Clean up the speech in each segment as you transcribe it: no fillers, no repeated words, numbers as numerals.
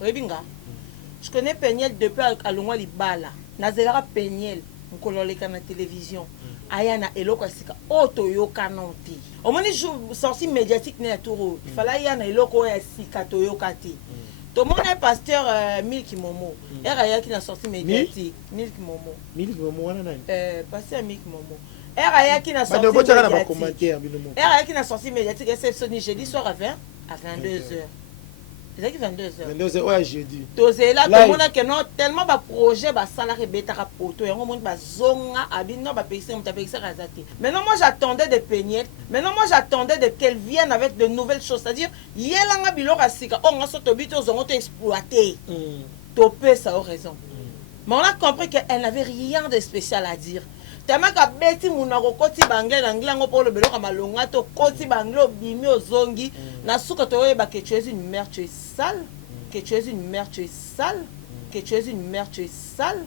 Rebinga. Je connais Peniel depuis à Longwa Libala. Nazela Peniel, on colore la télévision. Ayana eloko asika auto yoka nonti. Au moins sorti médiatique ne touro. Il fallait yana eloko asika to yoka ti. Tout le monde est pasteur Milky Momo. Il y a qui n'a sorti médiatique. Milky Momo. Milky Momo pasteur Milky Momo. Il y a qui n'a sorti médiatique. Il y a qui n'a sorti médiatique. Et c'est jeudi soir à 22h. C'est qui 22h. 22h, ouais, jeudi. Tout là, tout le monde a que non, tellement de projets, de salariés, de poto, et on a zonga, abino, de pays, on t'a payé ça. Maintenant, moi, j'attendais des peignettes. Maintenant, moi, j'attendais qu'elles viennent avec de nouvelles choses. C'est-à-dire, il y a un bilor à sika, on a sauté au but, on a exploité. Topé, ça a raison. Mais on a compris qu'elle n'avait rien de spécial à dire. Tellement que beti munako koti bangle nglango pour le belo kama longa to koti banglo bimi ozongi na suka to yeba que tu es une mère, tu es sale, que tu es une mère, tu es sale, que tu es une mère, tu es sale.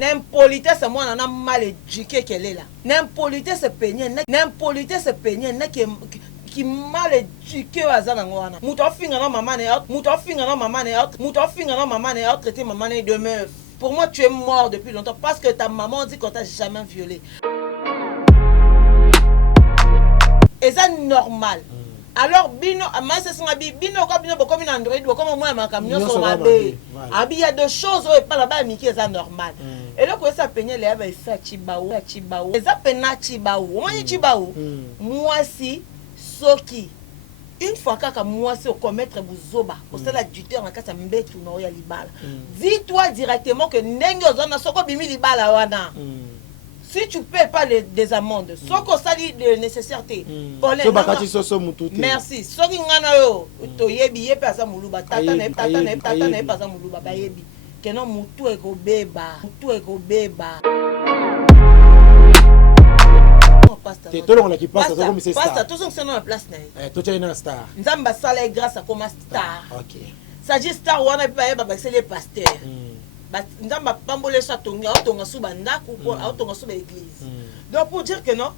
N'impolitesse c'est moi on a mal éduqué qu'elle est là. N'impolitesse c'est peigné, n'impolitesse c'est peigné qui mal éduqué azana ngwana. Muto finga na maman ne out, muto finga na maman ne out, muto finga na maman ne out traiter maman ne de meuf. Pour moi, tu es mort depuis longtemps parce que ta maman dit qu'on t'a jamais violé. Et c'est normal. Alors, bino, comme une Android, comme moi, ma camion sur ma baie. Il y a deux choses où il pas là-bas, mais qui est normal. Et là, quand ça peignait, il y avait ça, Chibaou. Et ça peignait Chibaou. Moi, Chibaou. Moi, si, Soki. Une fois que moi c'est au commettre buzoba au stade adjuteur na kasa mbetu na oya libala dis-toi directement que ndenge ozana soko bimi libala wana si tu paies pas des amendes soko sali de nécessité merci soki ngana yo to yebi yepe asa muluba tata na pasa muluba ba yebi kenon mutu ekobeba Tout qui passe, c'est comme c'est star. Tout ça dans la place na. Tout est une star. Nzamba sala grâce à comme star. OK. Ça dit star wana ba c'est les pasteurs. Ba nzamba pambole sa tonga suba ndako pour tonga suba église. Donc pour dire que non,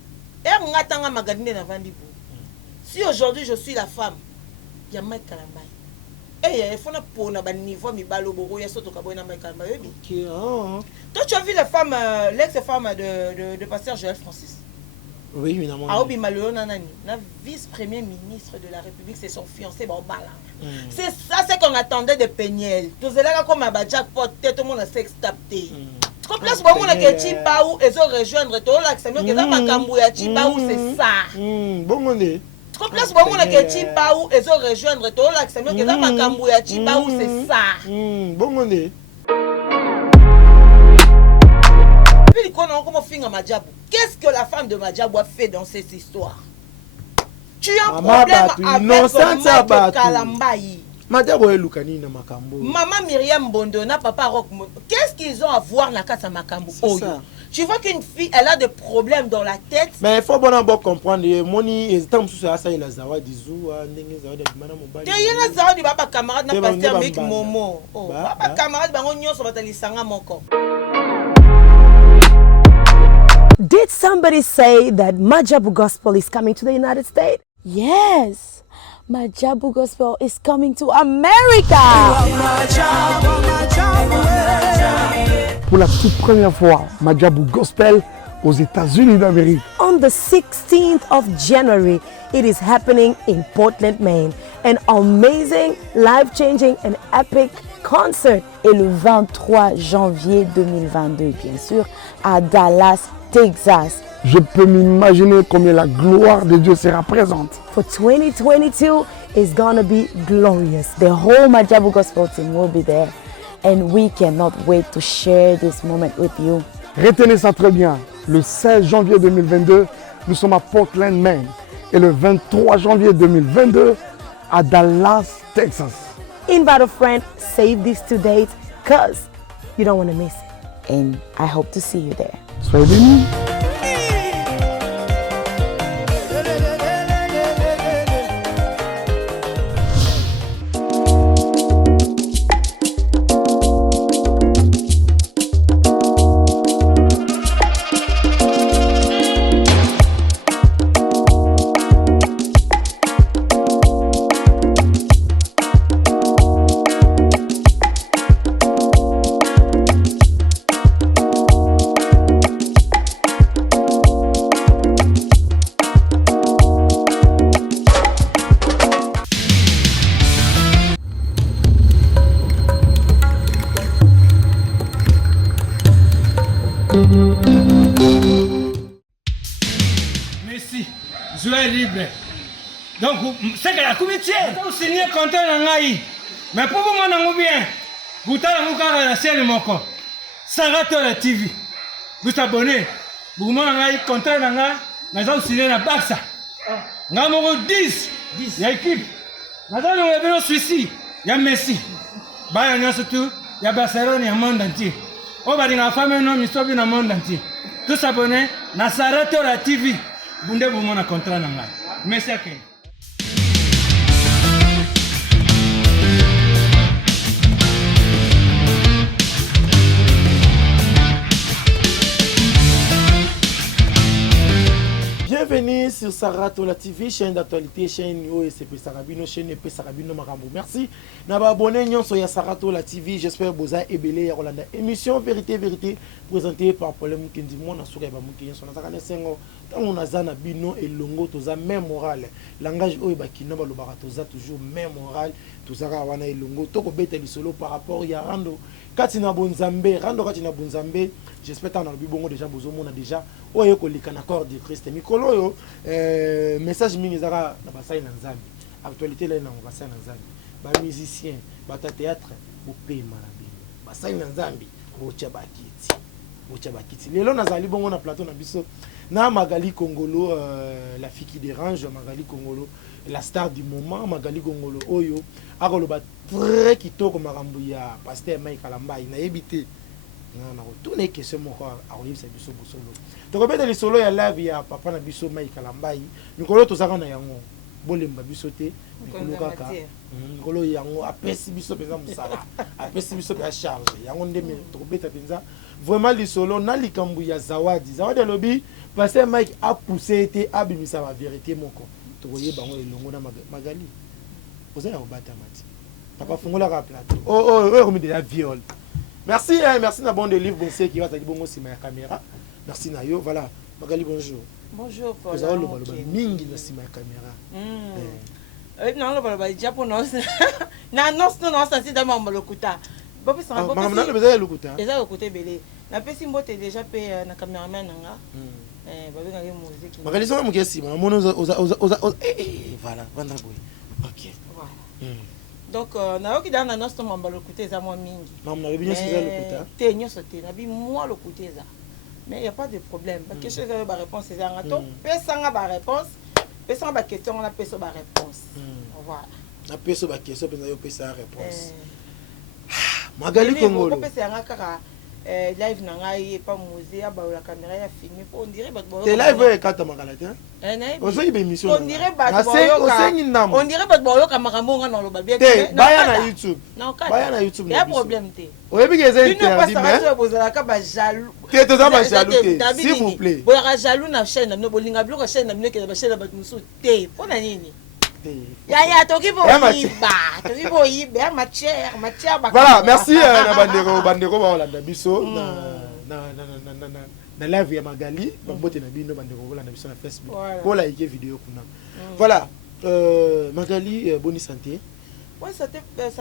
et ngatanga magadine na vandi bu. Si aujourd'hui je suis la femme, ya Mike Kalambai. Et il faut na pona ba niveau mi balo boro ya soto kaboy na Mike Kalambai. OK. Toi tu as vu la femme l'ex-femme de pasteur Joël Francis. Oui, évidemment. Aobi Malona Nani, la vice-premier ministre de la République, c'est son fiancé Bambala. C'est ça c'est qu'on attendait de Peniel. Tout cela comme un jackpot, tout le monde a sextapé. Quand place bon on a que Chibaou et zo rejoindre tout là c'est mieux que dans Makambu ya Chibaou c'est ça. Bon on est. Quand place bon on a que Chibaou et zo rejoindre tout là c'est mieux que dans Makambu ya Chibaou c'est ça. Bon on est. Qu'est-ce que la femme de Madjabou a fait dans cette histoire? Tu as un problème avec Mike Kalambai. Maman Myriam Bondona, papa Rock. Qu'est-ce qu'ils ont à voir dans la casa Makambo? Tu vois qu'une fille, elle a des problèmes dans la tête. Mais il faut bien comprendre. Moni, temps sous ça, il a zawa dizou, n'engue zawa de madame Mobali. Il y a un zawa du papa camarade, n'a pasteur Mick Momo. Oh, papa camarade, bango nyo so batali sanga moko. Did somebody say that Majabu Gospel is coming to the United States? Yes, Majabu Gospel is coming to America. Pour la toute première fois, Majabu Gospel aux États-Unis d'Amérique. On the 16th of January, it is happening in Portland, Maine. An amazing, life-changing and epic concert. Et le 23 janvier 2022, bien sûr, à Dallas, Texas. Je peux m'imaginer combien la gloire de Dieu sera présente. For 2022, it's gonna be glorious. The whole Majabu Gospel team will be there. And we cannot wait to share this moment with you. Retenez ça très bien. Le 16 janvier 2022, nous sommes à Portland, Maine. Et le 23 janvier 2022, à Dallas, Texas. Invite a friend, save these 2 dates, because you don't want to miss it. And I hope to see you there. Soyez bénis. c'est que la comité a signé contrat na ngai mais pour moi na bien butala mukara na sel moko Sarato la TV vous abonnez vous moi ngai contrat na nga na za signé na Barça nga moko 10 ya équipe na za no belo Suisse ya Messi ba ya surtout ya Barcelone ya monde entier o ba dinga femme no mi sobi na monde entier tous abonnés na Sarato la TV bunde vous mon contrat na ngai merci à Ken. Bienvenue sur Sarato la TV, chaîne d'actualité, chaîne OSP Sarabino, chaîne EP Sarabino Marambo. Merci. N'aba abonné sur Sarato la TV, j'espère que vous avez ébélé Rolanda. Émission Vérité Vérité présentée par Problème Kendi Mona Souka Bamuki sur Nazakane Sengo. Tant on a Zana Bino et Longo toza même moral. Langage Oibakina Balobara toza toujours même moral. Tozara wana et Longo. Toko bete li solo par rapport ya Rando. Katina Bonzambe, Rando Katina Bonzambe. J'espère que le Bibongo déjà Bozomona déjà. Oyo ko likana corps de Christ. Mikolo yo message mini zara na basai na Nzambi. Actualité là na basai na Nzambi. Ba musicien, ba théâtre, bo pema la bino. Basai na Nzambi, bo tchabakiti. Bo tchabakiti. Lelo nazali bongo na plateau na biso. Na Magali Kongolo, la fille qui dérange, Magali Kongolo, la star du moment, Magali Kongolo Oyo, Aroloba très kitoko marambo ya pasteur Mike Kalamba, il n'a évité. Non, tout n'est que ce mot à relier sa biso bosolo. Donc on met les solo ya live ya papa na biso Mike Kalamba, Nikolo to saka na yango, bolemba biso te, Nikolo kaka. Nikolo yango apesi biso penza musala, apesi biso pe charge. Yango ndeme to beta penza. Vraiment les solo na likambu ya Zawadi. Zawadi lobby pasteur Mike a poussé été abimisa la vérité moko. To voyez bango elongo na Magali. Vous allez au batamati. Papa fongola ka plateau. Oh remis de la viole. Merci, merci na bon de livre bon c'est qui va t'aider bon sur ma caméra. Merci Nayo, voilà. Magali bonjour. Bonjour Paul. Vous avez le baloba mingi na sur ma caméra. Non le baloba japonais. Non, ça c'est dans mon lokuta. Bobi ça va. Maman na besoin lokuta. Eza lokuta belé. Na pesi mbote déjà pe na cameraman nga. Bobi ngaki musique. Magali so mukesi, maman oza voilà, vanda boy. OK. Voilà. Donc na oki dans annonce mon balokuta eza mo mingi. Maman na bien c'est lokuta. Te nyoso te na bi moi lokuta eza. Mais il n'y a pas de problème. Parce que je vais avoir réponse. C'est un gâteau. Personne n'a pas réponse. Personne n'a pas question. On a personne n'a pas réponse. Voilà. On a personne n'a pas question. Personne n'a pas réponse. Magali Kongolo. Live n'a pas musée. La caméra a filmé. On dirait que t'es live quand t'as Magali. On dirait que émission. On dirait que Marambo dans le babia. Baya na YouTube. Baya na YouTube. Il y a problème. Oui, mais c'est interdit. Mais t'es totalement jaloux. S'il vous plaît. Vous êtes jaloux na chaîne. Vous bolinga bloquer chaîne. Vous n'avez pas chaîne de musu. T'es pour nani. Ya toki bo yiba. Toki bo yiba matière Voilà, merci bandeko ba Olanda biso na live ya Magali, bambote na bino bandeko Olanda biso na Facebook. Pour liker vidéo kuna. Voilà, Magali, bonne santé. Oui, ça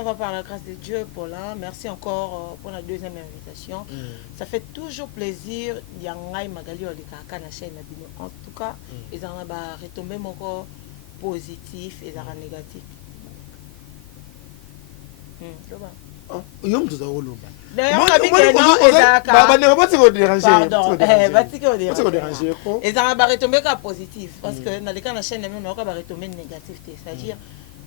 va par la grâce de Dieu, Paulin. Merci encore pour la deuxième invitation. Ça fait toujours plaisir. Yangai Magali Olikaka na chaîne Nabino. En tout cas, ils ont retombé mon corps positif et ça négatif. Yom tout oloba. D'ailleurs, on a dit que non, pas te déranger. Pardon, pas te déranger. Et ça va retomber comme positif parce que dans les cas de la chaîne même on va retomber négatif, c'est-à-dire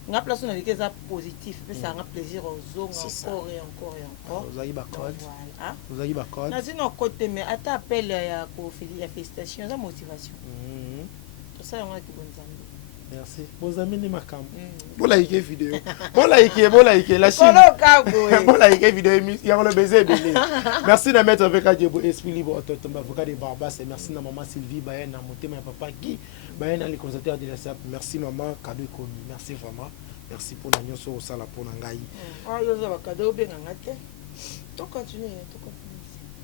na place on a dit que ça positif, mais ça rend plaisir aux autres encore et encore et encore. Vous avez ba code. Voilà. Vous avez ba code. Na zino côté mais ata appel ya ko félicitations, ça motivation. Tout ça on a qui bonne amis. Merci. Vos amis ni makam. Bon liker vidéo. Bon liker la chaîne. Bon liker vidéo. Il y a le baiser belé. Merci de mettre avec Adjebo esprit libre autotome avocat de Barbas et merci à maman Sylvie Bayen à monter mon papa Guy Bayen à les consultants de la SAP. Merci maman cadeau commis. Merci vraiment. Merci pour la nyonso au sala pour nangai. Ah yo za cadeau bien ngate. To continuer.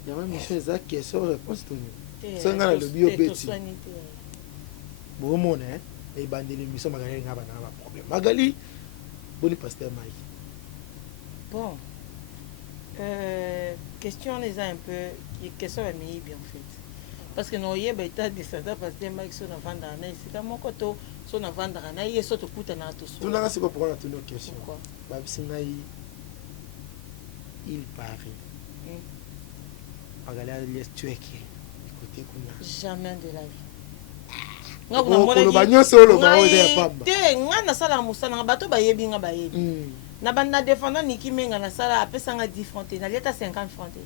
Il y a même monsieur Zach qui est sur réponse Tony. C'est ngana le bio beti. Bon mon hein. Et bandé l'émission Magali n'a pas de problème. Magali, bon pasteur Mike. Bon, question les a un peu, question est bien en fait. Parce que nous y a des descendants pasteur Mike sur l'enfant d'année. C'est à mon côté, so na vandaka na ye so to kuta na to so Tout le monde, c'est quoi pour une question? Pourquoi? Il paraît. Regarde les Turcs. Écoutez, jamais de la vie. Nga na sala musala nga bato bayebi nga bayebi. Na banda défendant Niki Menga na sala apesa nga 10 francs na leta 50 francs.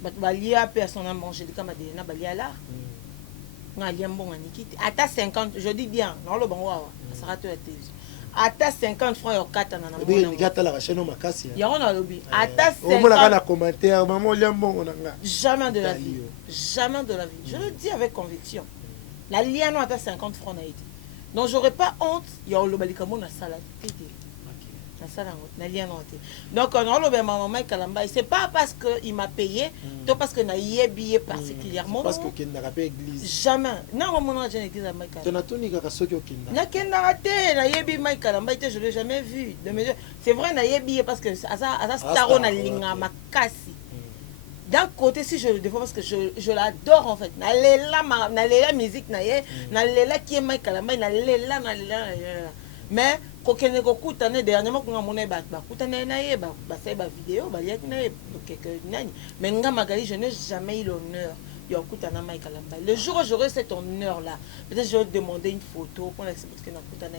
Bato balia personne a mangé de kama de na balia là. Nga liambo nga Niki ata 50 je dis bien non le bango wa sera to la télévision. Ata 50 francs yo kata na na. Bien ni kata la chaîne makasi. Ya on a lobby. Ata 50. Au moins la commentaire maman liambo nga. Jamais de la vie. Jamais de la vie. Je le dis avec conviction. La liane a 50 francs na été. Donc j'aurais pas honte, il y a le balikamo na salade. Na salade na liane a été. Donc on a le maman Kalamba, c'est pas parce que il m'a payé, toi parce que na yebi particulièrement. Parce que ken na rappé église. Jamais. Na mon na jeune église à Maïkalamba. Tu n'as tout ni ka soki okinda. Na ken na raté, na yebi Maïkalamba, je l'ai jamais vu. C'est vrai na yebi parce que asa staro na linga makasi. D'un côté, si je le défends parce que je l'adore en fait. Nalela musique, nalela qui est Mike Kalamba, nalela. Mais quand on est écouté dernièrement, quand on est écouté na vidéo, mais nga magali, je n'ai jamais eu l'honneur d'écouter na Mike Kalamba. Le jour où j'aurai cet honneur là, peut-être je vais demander une photo pour l'expliquer na écouté na.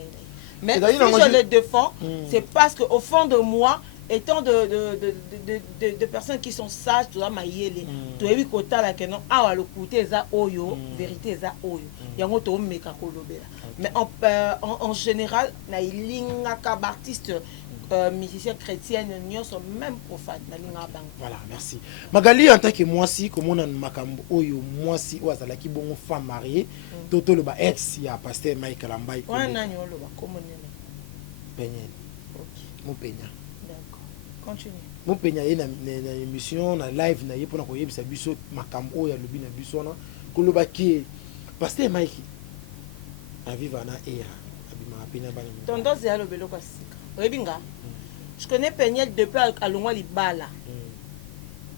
Mais si je le défends, c'est parce qu'au fond de moi, étant de personnes qui sont sages, tu vois, maïele, tu as vu kota la kenon, ah, le côté za oyo, vérité za oyo, yango to meka kolobela. Mais en général, na ilinga kabartiste, musiciens chrétiens, nous sont même profanes. Voilà, merci. Magali, en tant que moi si, comme on a makambo oyo, moi si, ou azala ki bon femme mariée, toto le ba ex ya pasteur Mike Kalamba. Ouais, nani olo ba comment on Peña. Mon Peña. Continue. Mon Peña est na émission, na live na yé pour na koyebisa biso makambo oyo lobi na biso na koloba ki pasteur Mike a vivre na era abima Peña bana. Tonton Zéa le belo kwa sika. Oyebinga. Je connais Peñel depuis à Longwa Libala.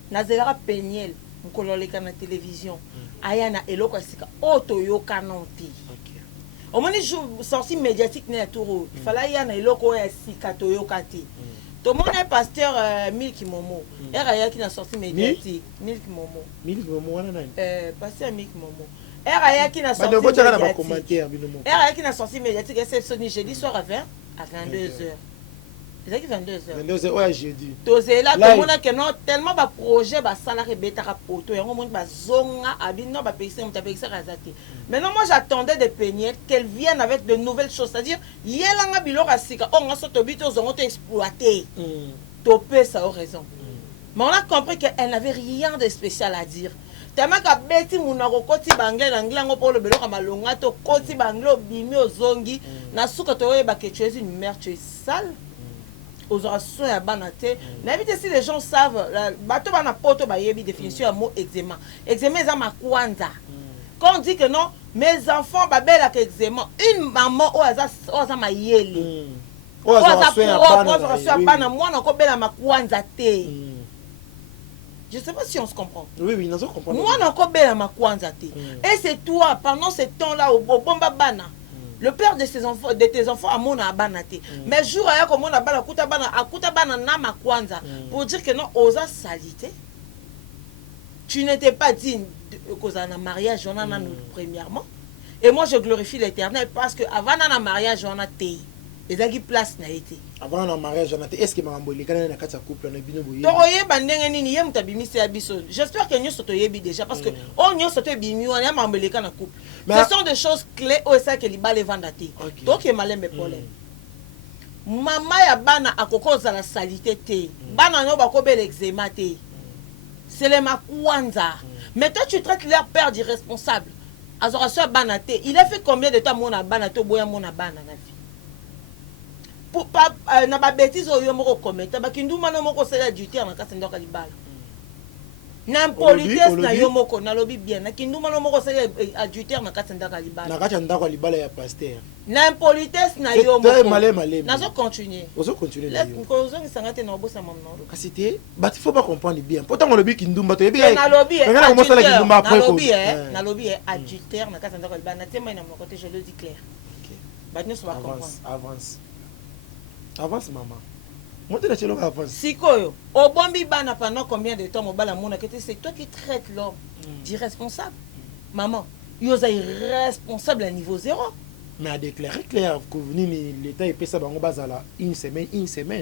Nazela Peñel nkololeka na télévision. Aya na eloko sika oto yoka nonti. Au moins sortie médiatique na touro. Il fallait ya na eloko ya sika to yoka ti. Tout le monde est pasteur Milky Momo. Il y a qui n'a sorti médiatique. Milky Momo. Milky Momo, pasteur Milky Momo. Il y a qui n'a sorti médiatique. Il y a qui n'a sorti médiatique. Et c'est ce jeudi soir à 22h. C'est qui 22h. 22h, ouais, jeudi. Tout le monde a tellement de projets, de salariés, de poto. Il y a un monde qui a zonga, abino, de pays, on t'a payé ça. Maintenant, moi, j'attendais des peignettes qu'elles viennent avec de nouvelles choses. C'est-à-dire, il y a un bilor à sika, on a sauté au but, on a exploité. Topé, ça a raison. Mais on a compris qu'elle n'avait rien de spécial à dire. Tellement qu'à Betty, mon koti banglais, l'anglais, on pour le bilor à malonga, to koti banglais, bimi, au zongi, na souka toé, que tu es une mère, tu es sale. Aux orations à banaté. N'invite si les gens savent, bateau bana poto ba yebi définition à mot eczéma. Eczéma est ma kwanza. Quand on dit que non, mes enfants ba belle avec eczéma, une maman au hasard ma yeli. Au hasard bana moi non ko belle ma kwanza te. Je sais pas si on se comprend. Oui, nous comprenons. Moi non ko belle ma kwanza te. Et c'est toi pendant ce temps-là au bomba bana. Le père de tes enfants a mon abanate. Mais jour à comme on a bana akuta bana na ma kwanza pour dire que non osa salité. Tu n'étais pas digne de cause d'un mariage on a premièrement. Et moi je glorifie l'Éternel parce que avant un mariage on a té. Les agis place n'a été. Avant un mariage on a té. Est-ce que ma mboli kana na kati couple na bino boye. Toroye bandenge nini yem tabimisi abiso. J'espère que nous soto yebi déjà parce que on nous soto bimi on a mboli kana couple. Ce sont des choses clés au ça que les balles vendent. Donc il malin mes problèmes. Maman ya bana akoko za la salité té. Bana no ba ko bel eczéma té. C'est les makwanza. Mais toi tu traites leur père d'irresponsable. Azora so bana té. Il a fait combien de temps mon bana to boya mon bana na vie. Pour pas na ba bêtise o yo moko commettre ba kindu mano moko sala du terre na kasi ndoka libala. na politesse na yo moko nalobi bien na kinduma no moko sala adultère na kati ndaka libala na kati ndako libala ya pasteur na politesse na yo moko malé nazo continuer ozo ngisanga te na obosa mamno kasi te but il faut pas comprendre bien pourtant on lobi kindumba to yebi nalobi nalobi adultère na kati ndaka libala na tema na mon côté je le dis clair. OK ba va comprendre avance maman. Sikoyo, au bombi bana pendant combien de temps mobala mona que c'est toi qui traites l'homme d'irresponsable. Maman, yoza irresponsable à niveau 0. Mais a déclaré clair que l'État est payé bango bazala une semaine.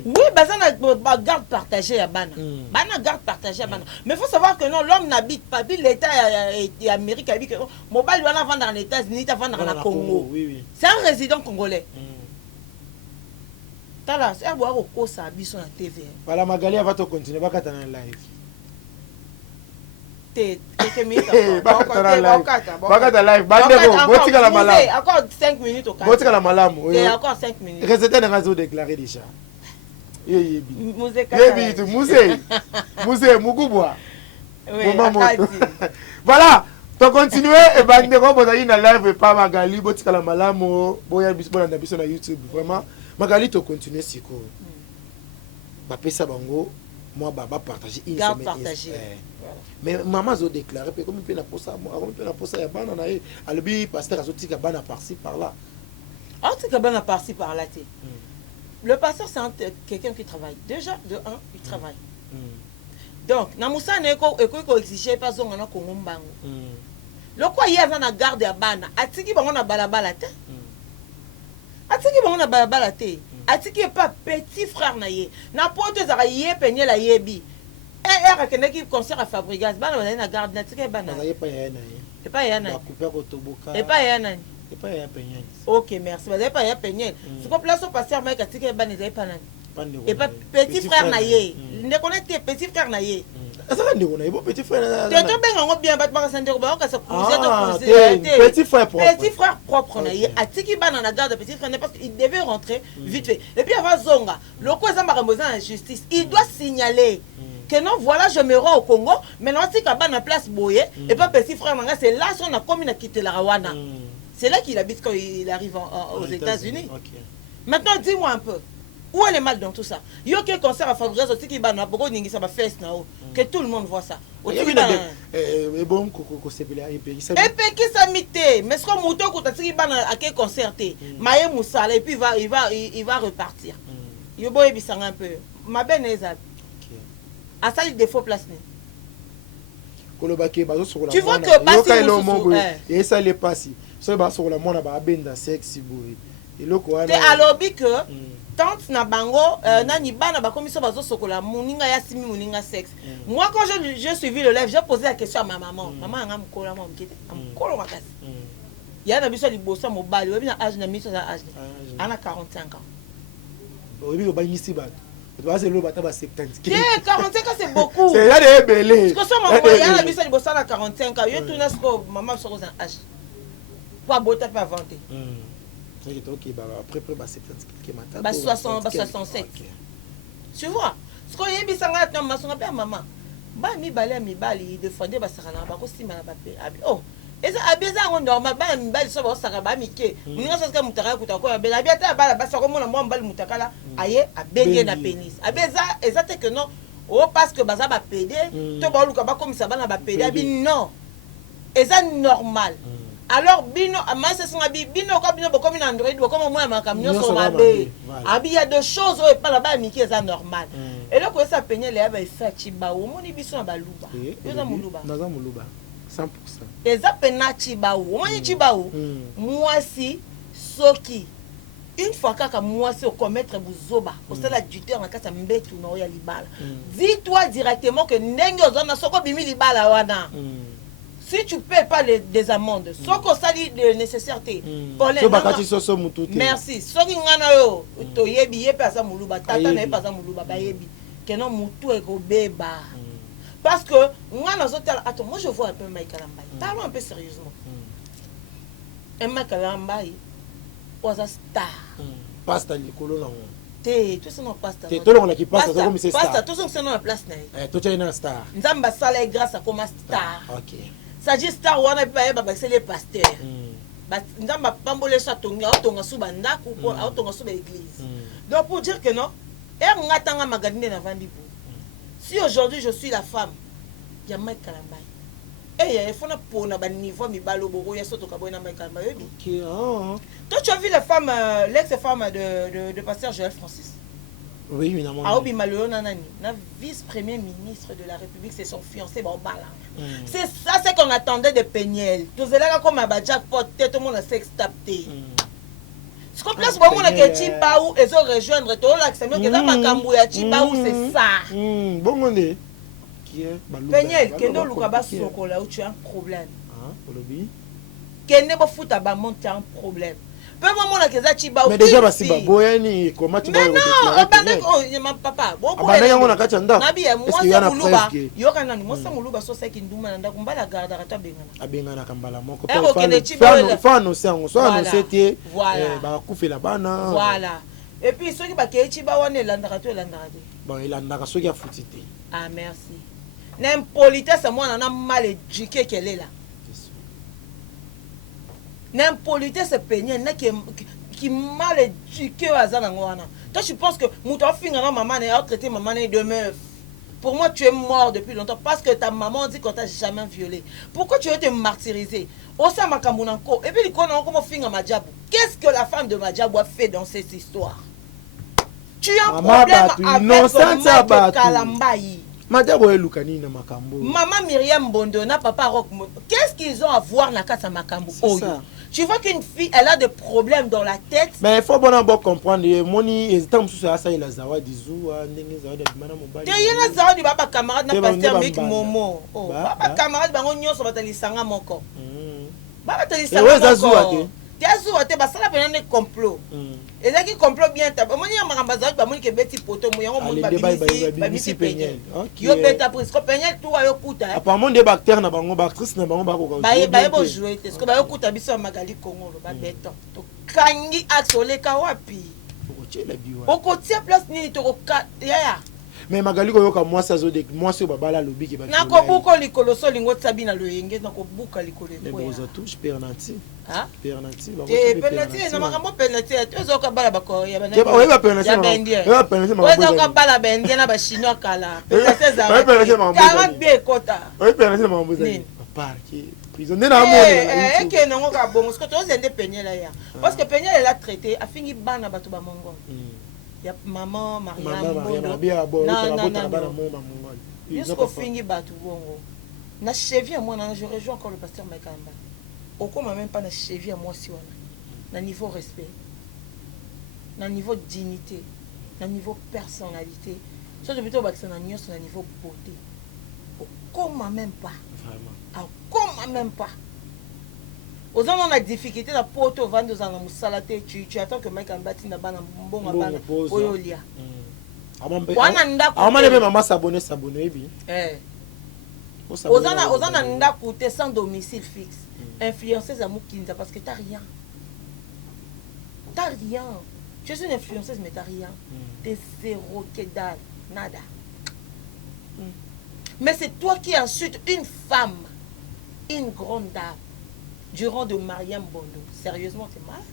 Oui, bazana garde partagée à bana. Bana garde partagée à bana. Mais faut savoir que non, l'homme n'habite pas. Puis l'État et Amérique habite que mobile doit vendre dans les États-Unis, ta vendre dans le Congo. Oui. C'est un résident congolais. Tala, c'est avoir au cours ça biso na TV. Voilà Magali va te continuer va kata na live. Quelques minutes. Bakata live. Bandeko, botika la malamu. Encore 5 minutes au cas. Botika la malamu. Et encore 5 minutes. Résultat de razo déclaré déjà. Yebi. Muse Mugubwa. Oui. Voilà. To continuer et bandeko bozali na live et pas Magali botika la malamu. Boya biso na biso na YouTube vraiment. Magali to continuer siko. Ba pesa bango moi baba partager une semaine. Mais maman zo déclaré comme peut na posa moi comme peut na posa ya bana na alobi pasteur azotika bana par-ci par-là. Ah tika bana par-ci par-là té. Le pasteur c'est quelqu'un qui travaille. Déjà de 1, il travaille. Donc na musa na ko exiger pas zonga na Kongo mbango. Lokwa yeza na garde ya bana atiki bango na balabala té. Atiki bango na balabala te atiki pas petit frère na ye na poto za ye penye la yebi era kende ki concert à Fabregas bana na garde na tiki bana na ye pa ya na ye et pas ya na ba couper ko toboka et pas ya na et pas ya penye. OK merci ba pas ya penye ce ko place au pasteur mais atiki bana za pas na et pas petit frère na ye ne connaît petit frère na ye. Petit frère. Petit frère propre. Atiki bana na garde petit frère parce qu'il devait rentrer vite fait. Et puis avant Zonga, le quoi en justice, il doit signaler que non voilà je me rends au Congo, maintenant si kabana place boye et pas petit frère c'est là son a commis à quitter la Rwanda. C'est là qu'il habite quand il arrive aux États-Unis. Maintenant dis-moi un peu. Où est le mal dans tout ça? Yo que concert à Fabrice aussi qui bana beaucoup ningi ça va fest na o que tout le monde voit ça. Et bon koko sebela et puis ça. Et puis qui ça mité mais ce qu'on moto ko tatiki bana à quel concerté. Maye Moussala et puis il va repartir. Yo boye bisanga un peu. Ma belle Ezab. OK. À ça il défaut place ni. Kolobake bazo sur la. Tu vois que basi et ça les passé. Ça ba sur la mona ba benda sexy boy. Et loko ana. Te alobi que tante na bango nani bana ba komiso bazo sokola muninga ya simi muninga sexe. Moi quand je suivi le live, j'ai posé la question à ma maman. Maman nga mkola mo mkete. Mkolo makasi. Ya na biso libosa mobali, webi na âge na miso na âge. Ana 45 ans. Webi ba ngisi ba. Tu vas le bata ba 70. 45 ans c'est beaucoup. C'est là de belé. Parce que ça maman ya na biso libosa na 45 ans, yo tout na sko maman soko na âge. Pour bota pas vanter. Ok, après, bah, c'est un bah, 67. Tu vois, ce qu'on y a, c'est un maman. Bah, mi bali, défendait, bah, ça n'a pas aussi mal à oh, et ça a bien ça, normal, bah, mi bali, ça va, ça va, miqué. Nous, ça, c'est comme Moutaka, Koutako, bien, bien, bah, ça, comme on a moins bal Moutakala, aïe, à baigner la pénis. Ah, bien, ça, et ça, c'est que non, oh, parce que, bah, ça va péder, tu vas le cabas comme ça va, va péder, non. Et ça, normal. Alors bino amase son abi bino ko bino comme une Android comme moi ma camion sur ma bé abi il y a deux choses et pas là-bas miki ça normal et là quoi ça peigner les aba fait chiba o moni biso na baluba yoza muluba 100%. et ça pena chiba o moni chiba o moi si soki une fois kaka moi si au commettre buzoba au c'est la duteur na kasa mbetu na ya libala dis-toi directement que ndenge ozana soko bimi libala wana. Si tu ne paies pas des amendes, ce qu'on s'allie de nécessité. Merci. Ce qui est parce que moi je vois un peu Michael Ambaye. Parlons un peu sérieusement. Un Michael Ambaye was a star. Pas Stanley Kolo. Te, tout ça non pasta. Te tolo on a qui passe ça comme c'est Pasta, star. tout ça c'est non place na. Tout est une star. Nzamba sala grâce à comme star. OK. Ça dit star wana ba c'est les pasteurs. Nzamba pambole sa tonga suba ndako ko tonga suba église. Donc pour dire que non, et ngatanga magadine na vandi pour. Si aujourd'hui je suis la femme, il y a Mike Kalamba. Et il faut pour na niveau mi balo boro ya soto kabona Mike Kalamba. OK. Toi tu as vu la femme l'ex-femme de pasteur Joël Francis? Oui, évidemment. Aobi Malolo Nanani, la vice-premier ministre de la République, c'est son fiancé Bala. C'est ça c'est qu'on attendait de Péniel. Tout cela comme un jackpot, tout le monde a sextapé. Ce qu'on place pour moi que Chibaou et so rejoindre tout là que c'est mieux que ça makambu ya Chibaou c'est ça. Bon on est qui est Péniel kendo lukaba sokola où tu as un problème. Olobi. Kende bo futa ba monter un problème. Mais déjà basi baboyani comment tu vas non papa abana yango na kati anda est-ce qu'il y a une preuve yo kana ni mosa muluba so seki nduma na ndako mbala garda kata abengana kambala moko fano sango so no c'était ba kufela bana voilà et puis soki ba kechi ba wana elandaka to elandaka te bon elandaka soki afuti te. Ah merci n'impolitesse moi na mal éduqué qu'elle est là. N'impolitesse se peigner qui mal éduqué à Zanangwana. Toi tu penses que Mouton Fingana maman a traité maman de meuf. Pour moi tu es mort depuis longtemps parce que ta maman dit qu'on t'a jamais violé. Pourquoi tu veux te martyriser? Osa Makamunanko et puis il connaît comment Finga Madjabou. Qu'est-ce que la femme de Madjabou a fait dans cette histoire? Tu as un problème avec Kalambayi. Maman Myriam Bondona, papa Rock, qu'est-ce qu'ils ont à voir dans la casa Makambo? Tu vois qu'une fille, elle a des problèmes dans la tête. Mais il faut bien comprendre. Moni, temps ça il a zawadi zoua, ndenge zawadi bana mobali. Tu y a zawadi baba camarade na pasteur Mick Momo. Oh, baba camarade bango nyonso batalisanga moko. Baba talisanga moko. Tiazo te basala pena complot. Et là qui complot bien ta. Moni ya makamba zawadi ba moni ke beti poto mo yango moni ba bisi Péniel. Yo beta prise ko Péniel tout ayo kuta. Apparemment des bactères na bango actrice na bango ba ko. Ba bo jouer te. Ko ba yo kuta biso Magali Congo ba beton. To kangi axoleka wapi. Oko tia place ni to ko ya. Mais Magali koyoka moi ça zo de moi so babala lobi ki ba. Na ko buko likolo so lingo tsabi na loyenge na ko buka likolo ko. Mais boza touche pernanti. Ah? Pernanti ba. Pernanti na makambo pernanti to zo ka bala ba ko ya bana. Oui ba pernanti. Ya pernanti ma. Zo ka bala bendie na ba chinois kala. Pernanti za. Oui pernanti ma. 40 be kota. Oui pernanti ma mbuza. Papa qui prisonnier na moni. Que non ka bon parce que to zende Péniel là ya. Parce que Péniel elle a traité a fini bana ba to ba mongo. Il y a maman, Mariam, jusqu'au fini batu bongo. Na cheville moi je rejoins encore le pasteur Makamba. Au comme même pas na cheville moi si on a niveau respect, na niveau dignité, na niveau personnalité. Ça plutôt que na niveau beauté. Au comme même pas. Vraiment. Comme même pas. Aux gens on a difficulté la porte au vendre dans la musalate tu attends que Mike Ambati na bana mbonga bana oyolia. Wana même maman s'abonner bi. Aux gens nda coûter sans domicile fixe. Influenceuse à Mukinza parce que t'as rien. T'as rien. Tu es une influenceuse mais t'as rien. T'es zéro que dalle, nada. Mais c'est toi qui insultes une femme, une grande dame. Durant de Mariam Bondo. Sérieusement, t'es malade?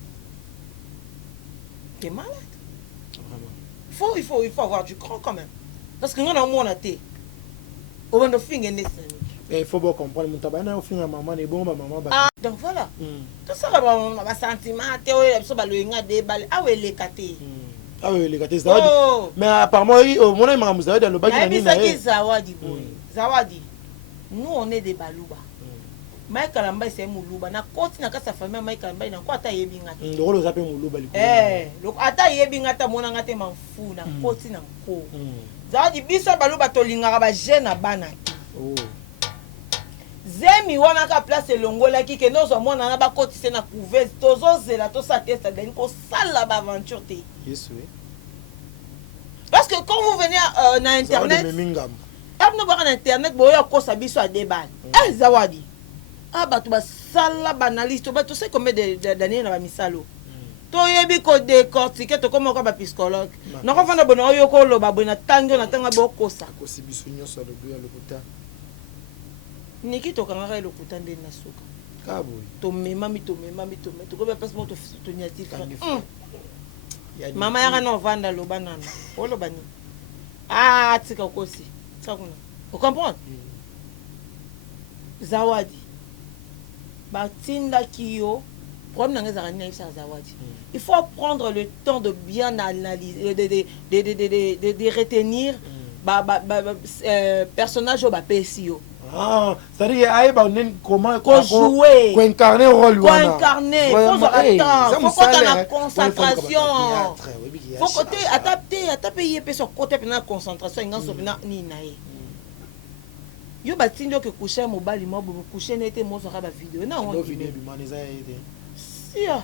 T'es malade? Il faut avoir du cran quand même. Parce que nous, on a été. On a fait une il faut bien comprendre. Maman est bon, maman. Donc voilà. Tout ça, on a un sentiment. Ah oui, les catés. Ah oui, les catés. Mais apparemment, mon ami m'a dit dans le bac. Zawadi. Nous, on est des balouba. Mike Kalamba c'est muluba na koti na kasa famille Mike Kalamba na ko ata yebi ngata ndolo zape muluba liko lo ata yebi ngata mona ngate manfu na koti na ko zadi biso baluba tolinga ba jeune bana zemi wana ka place longola ki ke nozo mona na ba koti se na couveuse tozo zela to sa testa deni ko sala ba aventure te yes oui parce que quand vous venez na internet abno ba na internet boyo ko sa biso a débat zawadi. Ah bah tu vas sala banaliste, tu sais combien d'années dans la misalo. toyebi ko décortiquer to comme ko ba psychologue noko fana bona oyo ko loba bona tango na tanga bokosa ko sibiso nyonso lobi ya lokuta niki to kanga ka lokuta nde na suka kabo to mema to ko ba passe moto to nyati mama yaka no vanda loba nana o loba ni tika kosi sakuna vous comprenez zawadi batinda kiyo problème na ngeza ngani sa zawadi il faut prendre le temps de bien analyser de retenir personnage au pesio c'est-à-dire aïba comment jouer incarner rôle faut incarner faut attendre faut qu'on a concentration faut côté adapter y pe so côté na concentration nganso na ni nae yo batindo ke coucher mobali mo coucher nete mo so ka ba vidéo na on vidéo bi maneza ete sia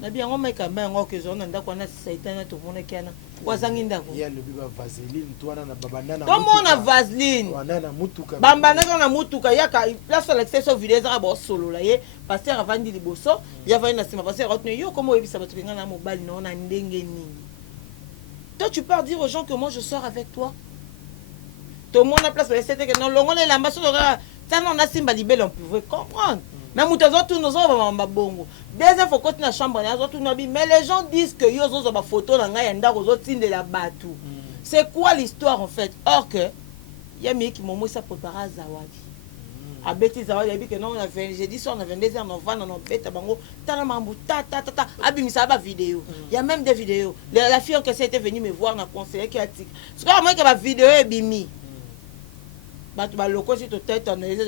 na bien on meka mengo ke zona ndako na saitana to mona kana wazangi ndako ya lobi ba vaseline twana na babanda na to mona vaseline wana na mutuka bamba na mutuka ya ka place sur l'accès vidéo za ba solo la ye pasteur avandi liboso ya va na sima pasteur retenu yo comment ebisa batu ngana na mobali na ona ndenge nini. Toi tu pars dire aux gens que moi je sors avec toi tout le monde a place c'était que non longo les lamba so ça non na simba libelle on pouvait comprendre. Mais nous bongo. Deuxième fois quand na chambre mais les gens disent que yo zo ba photo na ngai nda ko zo tinde la batu. C'est quoi l'histoire en fait? Or que y a mi qui momo ça prépare zawadi. A beti zawadi a dit que non on a fait jeudi soir on a 22h on va dans beta bango tala mambu ta abimi ça ba vidéo. Il y a même des vidéos. La fille qui était venue me voir na conseiller qui a dit. C'est quoi moi que ba vidéo e bimi. Batu ba loko si to tête on est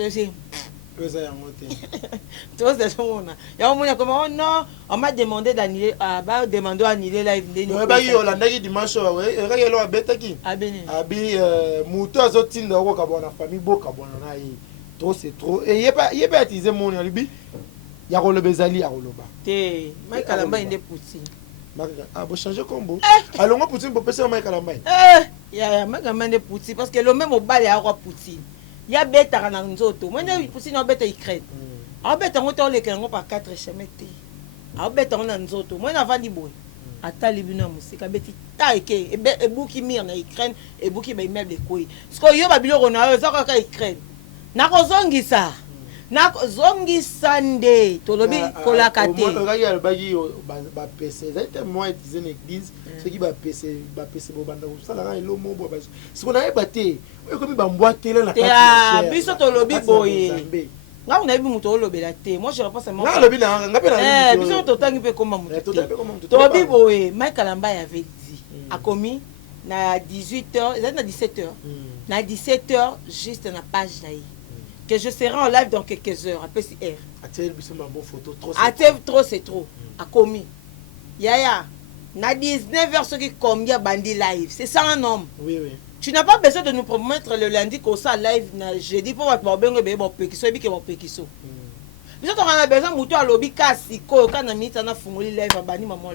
on m'a demandé d'annuler d'annuler live dimanche muto azotinda ko kabona famille boka bona na yi trop c'est trop et yeba attiser mon alibi ya ko lobezali ya ko loba te mai kalamba inde puti bo changer combo alongo puti bo pesa mai kalamba ya mai kalamba inde puti parce que le même au bal ya ko puti ya beta na nzoto moi ne puti na beta Ukraine beta ngoto le kengo par 4 chemins te beta na nzoto moi na vandi boy ata libina musika beti taike ebuki mir na Ukraine ebuki ba immeuble koi sko yo ba biloko na yo zaka ka Ukraine na kozongisa nde tolobi kolaka te regarde bagi ba PC c'est moi disais une église ce qui ba PC bo banda ko sala ka elo mo bo ba siko na ebate comme ba mbwate la kati ya biso tolobi boye nga on a vu muto lobela te moi je repense à moi nga lobi na nga pe na biso to tangi pe koma muto to bibo e Michael Amba avait dit a commis na 18h et na 17h na 17h juste na page naï que je serai en live dans quelques heures à PCR atel biso ma bon photo trop c'est trop a commis yaya na 19h ce qui combien bandi live c'est ça un homme oui tu n'as pas besoin de nous promettre le lundi qu'on ça live na jeudi pour ba bengo be bo pekiso bi ke bo pekiso biso to kana besoin muto a lobby kasi ko kana mita na fungoli live bani maman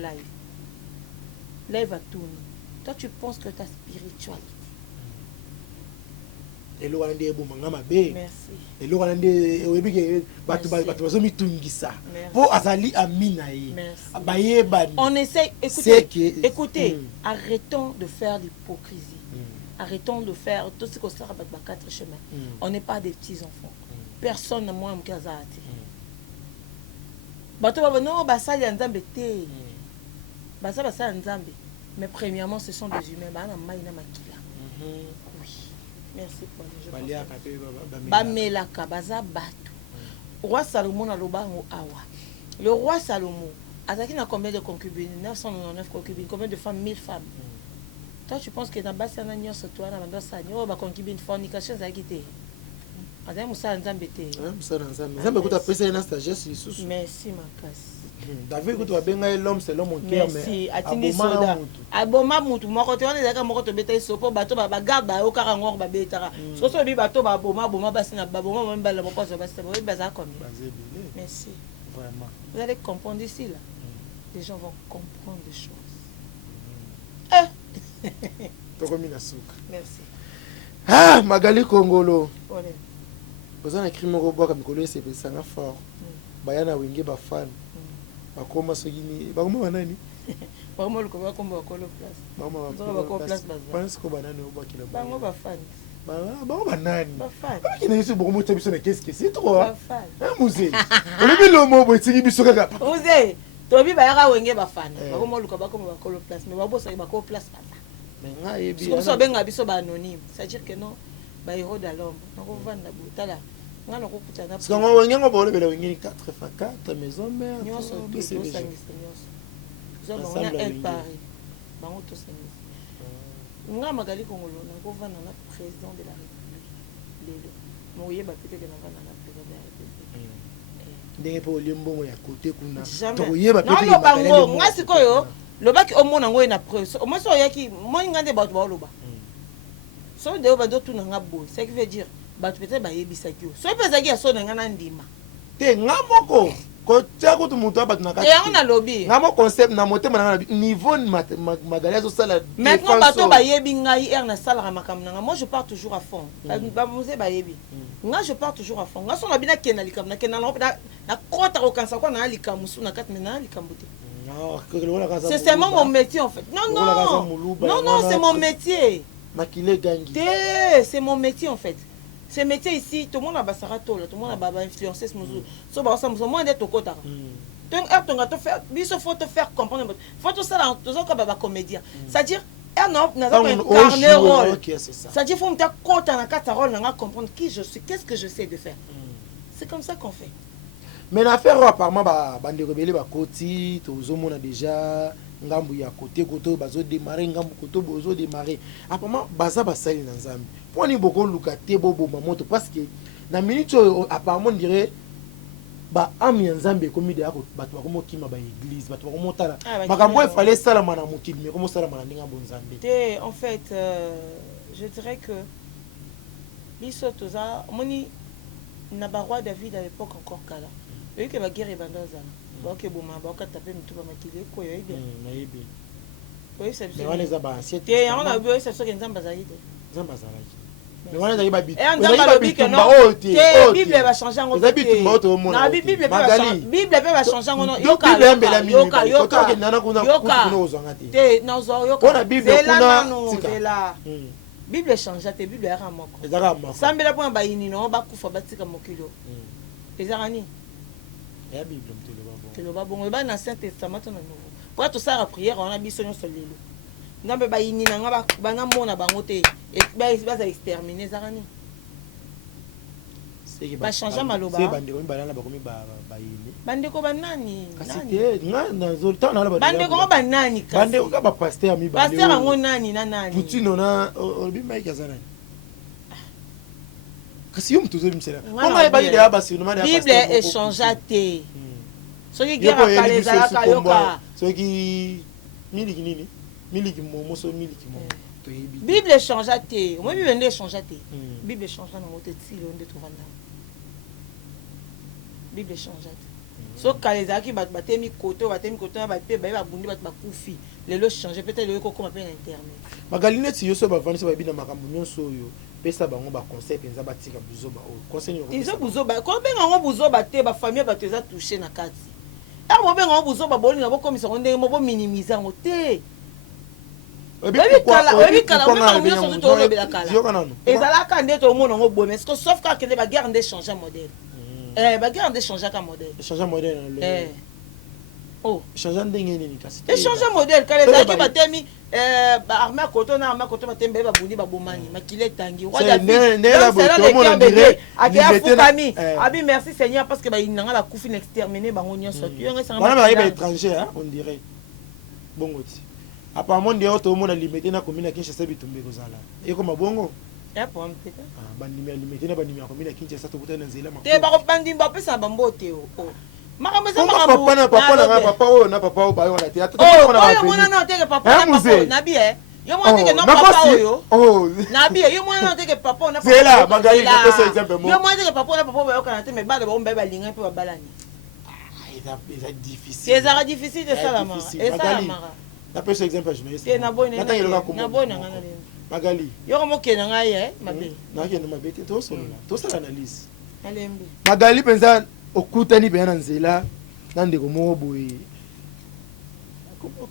live à tout. Toi tu penses que ta spiritualité elo wana nde ebomanga mabe merci elo wana nde oyebike batu bazomitungisa po azali amina ye bayebani on essaie écoutez arrêtons de faire l'hypocrisie arrêtons de faire tout ce qu'on sert à quatre chemins on n'est pas des petits enfants personne ne moi mkazati bato baba non basali ya nzambe te basali ya nzambe mais premièrement ce sont des humains bana mai na makila merci pour bamelaka baza bato roi Salomon na lobango awa le roi Salomon azaki na combien de concubines 999 concubines combien de femmes 1000 femmes toi tu penses que dans basi na nyonso toi na bando sani o ba concubine fornication zaki te azaki musala nzambe te musala nzambe kuta pesa na sagesse lisusu merci makasi David kutu abenga l'homme c'est l'homme au cœur mais atindi soda aboma mutu moko te wana ezaka moko to beta isopo bato ba garde ba okara ngor ba betara soso bi bato ba boma basi na baboma même bala moko so basi ba baza comme merci vraiment vous allez comprendre ici là les gens vont comprendre des choses tokomina suka merci Magali Kongolo vous en écrit moko boka mikolo c'est sanga fort bayana wingi ba fan bakoma sokini bakoma banani bakoma luko bakoma bakolo place bakoma place pense ko banani obakila bango bafani bango banani bafani bakina yesu bakoma tsa biso na qu'est-ce c'est trop bafani musée olobi lomo bo tsingi biso kaka musée tobi bayaka wenge bafani bakoma luko bakoma bakolo place mais babosa bakolo place bata mais nga yebi biso benga biso ba anonyme c'est-à-dire que non ba héros de l'homme nako vanda butala ngana ko kutana parce que ngo wenge ngo bolo bela wenge 4x4 maison mère nyonso to sangisa nyonso zo ba na el Paris bango to sangisa nga magali kongolo nako vanda na président de la république lelo mo yeba peut-être na vanda na président de la république ndenge po limbongo ya côté kuna to yeba peut-être na bango nga sikoyo lobaki omona ngo na presse o mo so yaki mo ngande ba to loba so de ba do tu na ngabo ça qui veut dire ba peut-être ba yebisaki o so pezaki ya so na ngana ndima te nga moko ko tia ko to muto ba tunaka e on a lobby nga mo concept na motema na niveau magali zo sala maintenant bato ba yebi ngai er na sala makamna nga moi je pars toujours à fond ba musée ba yebi nga je pars toujours à fond nga so na bina kena likamna kena na kota ko kansa ko na likamusu na katme na likambote c'est seulement mon métier en fait non c'est mon métier Makile Gangi c'est mon métier en fait ce métier ici tout le monde a basara tout le monde a influencé ce mozo so ba ça moi d'être au kota donc tu te faire biso faut te faire comprendre faut tout ça dans tout ça comme ba comédien c'est-à-dire non n'a pas incarner rôle c'est-à-dire faut me ta kota na kata rôle na comprendre qui je suis qu'est-ce que je sais de faire c'est comme ça qu'on fait. Mais l'affaire apparemment bande rebelle ba koti to mona déjà ngambu ya côté koto bazo démarrer ngambu koto bozo démarrer apparemment baza basali na nzambe poni boko lukate bobo mamoto parce que na minute apparemment dirait ba ami ya nzambe komi de ako bato bakomo kima ba église bato bakomo tala makambo il fallait sala mana mokili mais comment sala mana ndinga bonzambe té en fait je dirais que biso toza moni na ba roi David à l'époque encore kala et que ba guerre bandaza ok bon ma ba taper mutu ba makile ko yo ide nayibi oui c'est mais wana za ba assiette té on a vu c'est ça que nzamba zaide nzamba zalaki mais wana za ba bit et nzamba lobi que non té bible va changer ngo za bit moto mo na bible va changer ngo yoka nana kuna ozanga té na zo yoka ona bible kuna zela bible changer té bible era moko ezaka moko sambela point ba yini no ba kufa batika mokilo ezaka ni ya bible mtelo ba bongo ba na Saint Testament na nouveau pour tout ça la prière on a biso nyo solelo ngambe ba yini na nga ba nga mona bango te et ba za exterminer zarani ba changer maloba c'est bande ko balana ba komi ba yini bande ko banani kasi te nga na zolta na ba bande ko banani kasi bande ko ba pasteur mi bande pasteur ngo nani na nani putino na obi mai kazana kasi yo mtuzo bimsela koma ba ide aba si no ma bible échange te soki guerre kale zalaka yoka soki miliki nini miliki momo so miliki momo to yebi bible échange te moi bible ndé échange te bible échange na ngote tsilo ndé tovanda bible échange te so kale zalaki batemi koto na ba pe ba bundi bat bakufi lelo changer peut-être le ko koma pe na internet magaline ti yo so ba vanisa ba bina makambo nyonso yo pesa bango ba conseil penza batika buzoba o conseil yo izo buzoba ko benga ngo buzoba te ba famille ba teza toucher na kati mo benga ngo buzoba boli na bo komisa ngo ndenge mo bo minimiser ngo te obi kala mo nyonso to lo bela kala ezalaka nde to mona ngo bo mais que sauf ka kende ba guerre nde changer modèle ba guerre nde changer ka modèle changer modèle oh changer ndenge nini kasi changer modèle kala ezaki batemi ba armée koto na armée koto batembe ba bundi ba bomani makile tangi roi David abi merci Seigneur parce que ba inanga ba kufi exterminer bango nyonso tuyanga sanga ba étranger hein on dirait bongoti apparemment ndio to mona limité na commune ya Kinshasa bitumbe kozala eko mabongo ya pompe peut-être bandimi limité na bandimi ya commune ya Kinshasa to kutana nzela te ba bandimi ba pesa bambote o makameza papa na papa o na papa o ba yo na te ata yo mona na te papa na papa na bien yo mona te na papa yo na bien yo mona na te papa na papa zela magali na pesa exemple mo yo mona te papa na papa ba yo kana te me ba de ba mba linga pe ba balani c'est difficile c'est difficile de ça la mara et ça la mara na pesa exemple je me te na bonne na bonne ngana magali yo mo ke na ngai mabe na ke na mabe te to sala analyse alembi magali penza okutani pe na nzela nande komo boye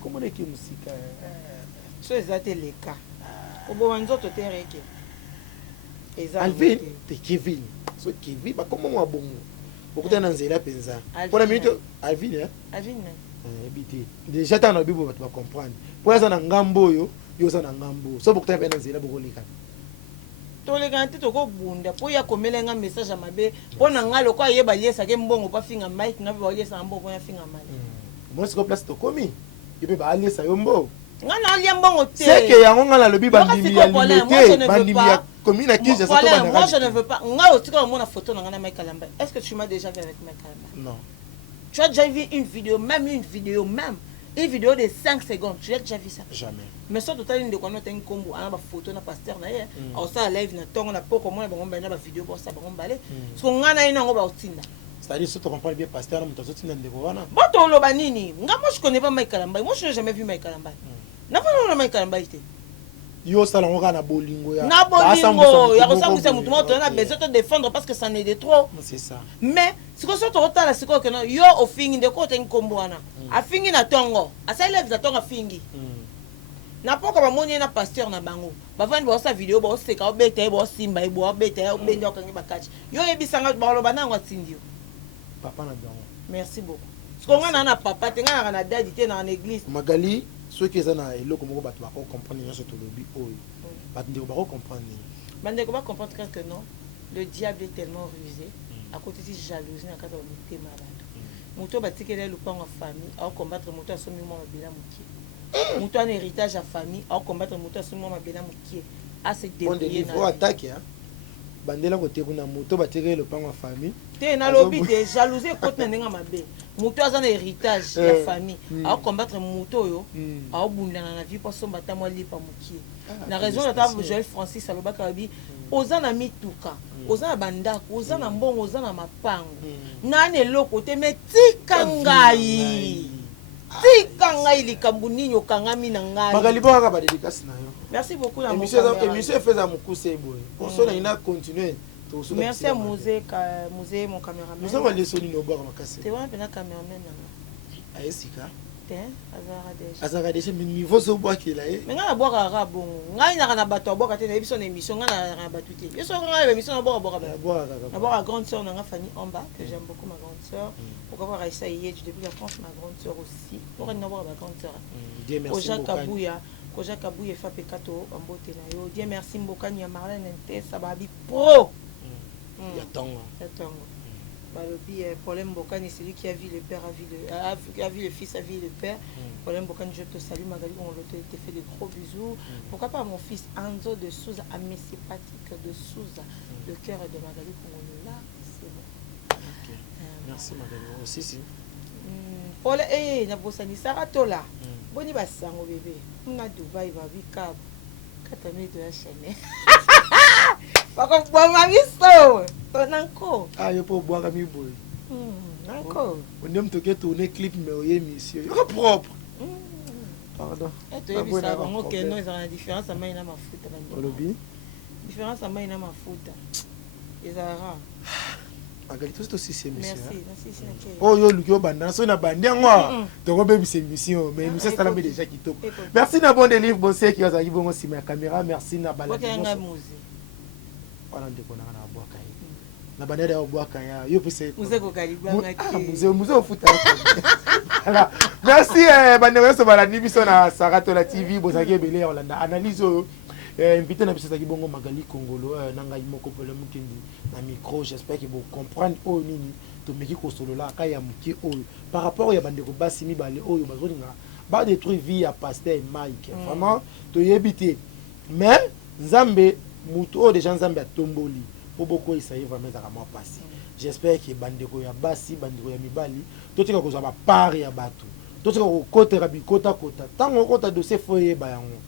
comment est que musika so ezate le cas oboma nzoto te reke Alvin te Kevin so Kevin ba comment moi bongo okuta na nzela penza pona minute Alvin Alvin ebité déjà tant na bibo ba comprendre pour ça na ngambo yo ça na ngambo so bokuta pe na nzela bokoleka toleka te tokobunda po ya komelenga message mabe pona nga loko ayeba liesa ke mbongo pa finga mike ngabe ba liesa mbongo pona finga mali moi c'est ko place to komi yebe ba liesa yo mbongo nga na alia mbongo te c'est que yango nga na lobi bandimi ya limité bandimi ya commune qui je sais pas moi je ne veux pas nga otika mona photo na nga na Mike Kalamba est-ce que tu m'as déjà vu avec Mike Kalamba? Non. Tu as déjà vu une vidéo une vidéo de 5 secondes, tu as déjà vu ça? Jamais. Mais ça total une de quoi nous t'as une combo on a ba photo na pasteur na ye au ça live na tongo na poko mona bango ba na ba vidéo pour ça bango balé parce qu'on nga na ina ngo ba otinda. C'est-à-dire si tu comprends bien pasteur na mutazo tinda ndeko wana. Boto loba nini? Nga moi je connais pas Mike Kalamba. Moi je n'ai jamais vu Mike Kalamba. Na pas non Mike Kalamba ité. Yo sala ngoka na bolingo ya. Na bolingo ya kosambisa mutu moto na besoin de défendre parce que ça n'est de trop. C'est ça. Mais si ko soto otala siko que non yo ofingi de ko ten kombo wana. Afingi na tongo. Asa live za tongo afingi. Na poko ba moni na pasteur na bango. Ba vandi ba sa vidéo ba seka obeta ba simba ibo obeta obenda okangi bakachi. Yo ebisanga ba loba na ngwatindio. Papa na bango. Merci beaucoup. Parce qu'on a na papa tenga na dadi te na église. Magali ceux qui sont na eloko moko bato ba comprendre nyoso to lobi oyo. Bato ndeko ba comprendre. Bande ko ba comprendre que non, le diable est tellement rusé à côté de jalousie na kata ba malade. Muto batikele lupango famille à combattre muto asomi mo mabela mukie. Muto un héritage à famille à combattre muto asomi mo mabela mukie. À se débrouiller na. Faut attaquer hein. Bandela côté kuna muto batikele lupango famille. Te na lobby de jalousie côté na ndenga mabe. Muto azana héritage ya famille à combattre muto yo à bundana na vie pour somba ta mo lipa mukie. Na raison de ta Joël Francis alobaka babi ozana mituka ozana bandako ozana mbongo ozana mapango nani eloko te me tika ngai likambo nini okangami na ngai Magali baka ba dédicace na yo. merci beaucoup la émission fait ça mukuse boy pour ça ina continuer to so merci à musée mon caméraman nous avons les soni no baka makase te wana pena caméraman na aesika azara déjà niveau so boaki la mais nga na boka ra bon ngai na bato boka te na biso na émission nga na bato te biso nga émission na boka grande sœur na nga Fanny Omba que j'aime beaucoup ma grande sœur pourquoi voir Aïssa Yedj depuis la France ma grande sœur aussi pourquoi na boka ma grande sœur Dieu merci beaucoup Koja Kabuya fa pekato ambote na yo Dieu merci mbokani ya Marlène Ntesa babi pro ya tongo Balobi problème Bokani c'est lui qui a vu le père a vu le fils a vu le père problème Bokani je te salue Magali on te fait de gros bisous pourquoi pas mon fils Anzo de Souza ami sympathique de Souza le cœur de Magali Kongolo là c'est bon merci Magali aussi si Paul na bosani Saratola boni basango bébé na Dubaï va vika 4 minutes de la chaîne Pako boma biso. Tonanko. Ah yo po boaka mi boy. Nanko. On aime tourner tourner clip mais oye monsieur. Yo propre. Pardon. Et tu es ça bango que non ils ont la différence à mai na mafuta na. Olobi. Différence à mai na mafuta. Ezara. Magali tout aussi c'est monsieur. Merci. Oh yo lukio banda so na bandi ngwa. Toko baby c'est mission mais monsieur ça l'a mis déjà kitoko. Merci na bon délivre bon c'est qui a bon aussi ma caméra merci na balade. Wana ndeko na na bwaka yi na bandada ya bwaka ya yo pese muze ko kalibanga ki muze ofuta voilà merci bandeko so bala nibiso na Saratola TV bozaki ebele Olanda analyse invité na biso taki bongo Magali Kongolo na ngai moko pole mukendi na micro j'espère que vous comprendre o nini to meki ko solola ka ya muki oyo par rapport ya bandeko basi mibale oyo bazolinga ba détruire vie ya pasteur Mike vraiment to yebite mais Nzambe muto de gens Nzambe atomboli po boko isaye vraiment za kama pasi j'espère que bandeko ya basi bandeko ya mibali totika kozwa ba part ya bato totika ko kotera bikota kota tango kota dossier foye ba yango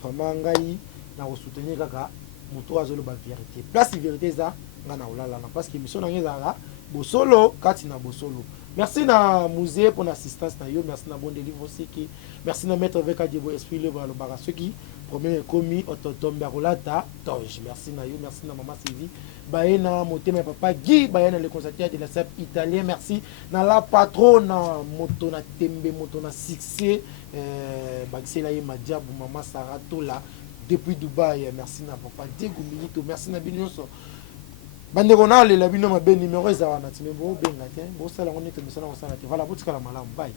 vraiment ngai na ko soutenir kaka muto azolo ba vérité place vérité za ngana olala na parce que mission na ngeza bosolo kati na bosolo merci na musée pour l'assistance na yo merci na bon délivre aussi qui merci na maître avec Adiebo esprit le balo bara ceux qui premier commis Ototombe Rolata Toge. Merci na yo, merci na maman Sylvie. Baena Motema papa Guy, Baena le concertateur de la SAP italien. Merci na la patronne moto na tembe moto na succès Baxela ye Madiabou maman Saratola depuis Dubaï. Merci na papa Diego Milito, merci na Binyoso. Bande kona le la bino ma ben numéro ezana timebo benga te. Bo sala ngone te misana ngosala te. Voilà, botika la malamu. Bye.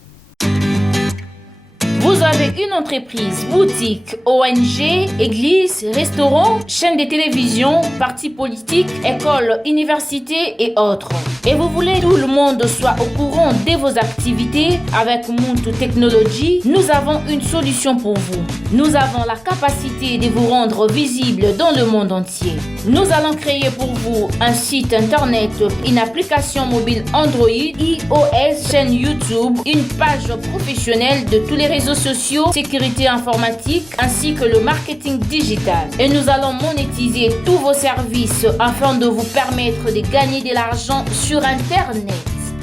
Vous avez une entreprise, boutique, ONG, église, restaurant, chaîne de télévision, parti politique, école, université et autres. Et vous voulez que tout le monde soit au courant de vos activités avec Muntu Technology, nous avons une solution pour vous. Nous avons la capacité de vous rendre visible dans le monde entier. Nous allons créer pour vous un site internet, une application mobile Android, iOS, chaîne YouTube, une page professionnelle de tous les réseaux sociaux, sécurité informatique ainsi que le marketing digital. Et nous allons monétiser tous vos services afin de vous permettre de gagner de l'argent sur Internet.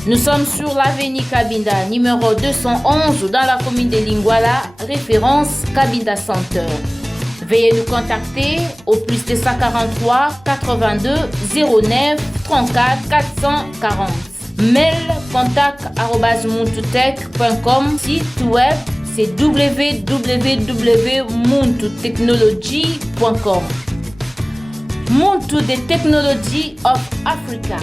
Nous sommes sur l'avenue Cabinda, numéro 211 dans la commune de Lingwala, référence Cabinda Center. Veuillez nous contacter au plus de 143 82 09 34 440. Mail contact@muntutech.com. Site web c'est www.muntutechnology.com. Muntu the Technology of Africa.